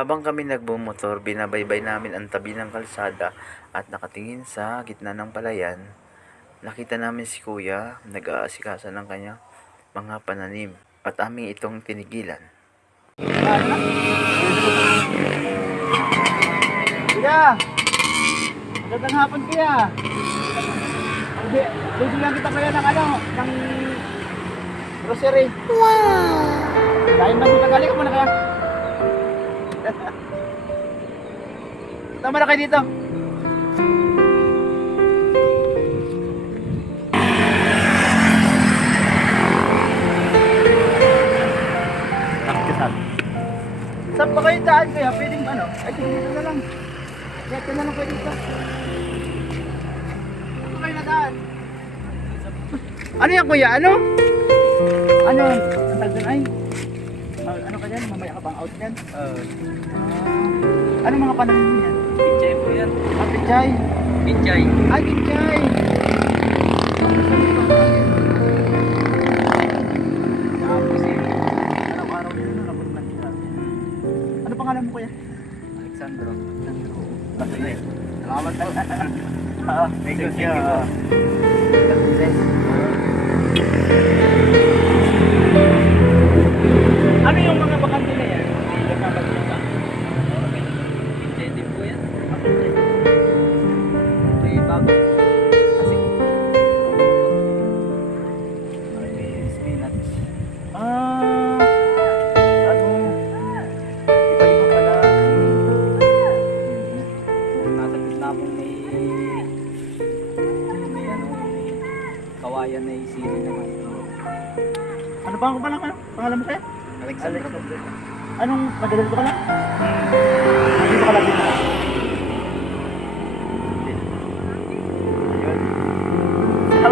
Habang kami nagbumotor, binabaybay namin ang tabi ng kalsada at nakatingin sa gitna ng palayan. Nakita namin si kuya nag-aasikasa ng kanya mga pananim at aming itong tinigilan. Kuya! Magandang hapon kuya! Hindi, bibigyan kita kuya ng ano, ng grocery. Wow! Dahil masipag ka muna kaya. Tama na kayo dito. Saan ba kayo daan kaya? Pwedeng ano? Ay, dito na lang. Ka na lang pwede dito. Saan ba kayo na daan? Ano yan kuya? Ano? Ano? Ang tag doon ay? Ah, dyan? Mamaya ka bang out yan? Uh, Ah, ano mga pananim mo yan? Pinchay po yan. Ah, pichay. Pinchay. Ay, din ano, pangalan mo kuya? Alexandro. Basta Salamat. Oo, thank you. Thank you. May bago. Kasi May spinach. Ah, ano? Iba-iba pala. nasa gitna pong may may ano, may kawayan na isili naman. Ano pa ang pangalan, pangalan mo kaya? Alexandro. Anong madalito ka lang? Dito ka lang dito.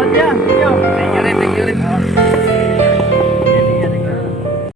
Salamat yan. Thank you. Thank you rin.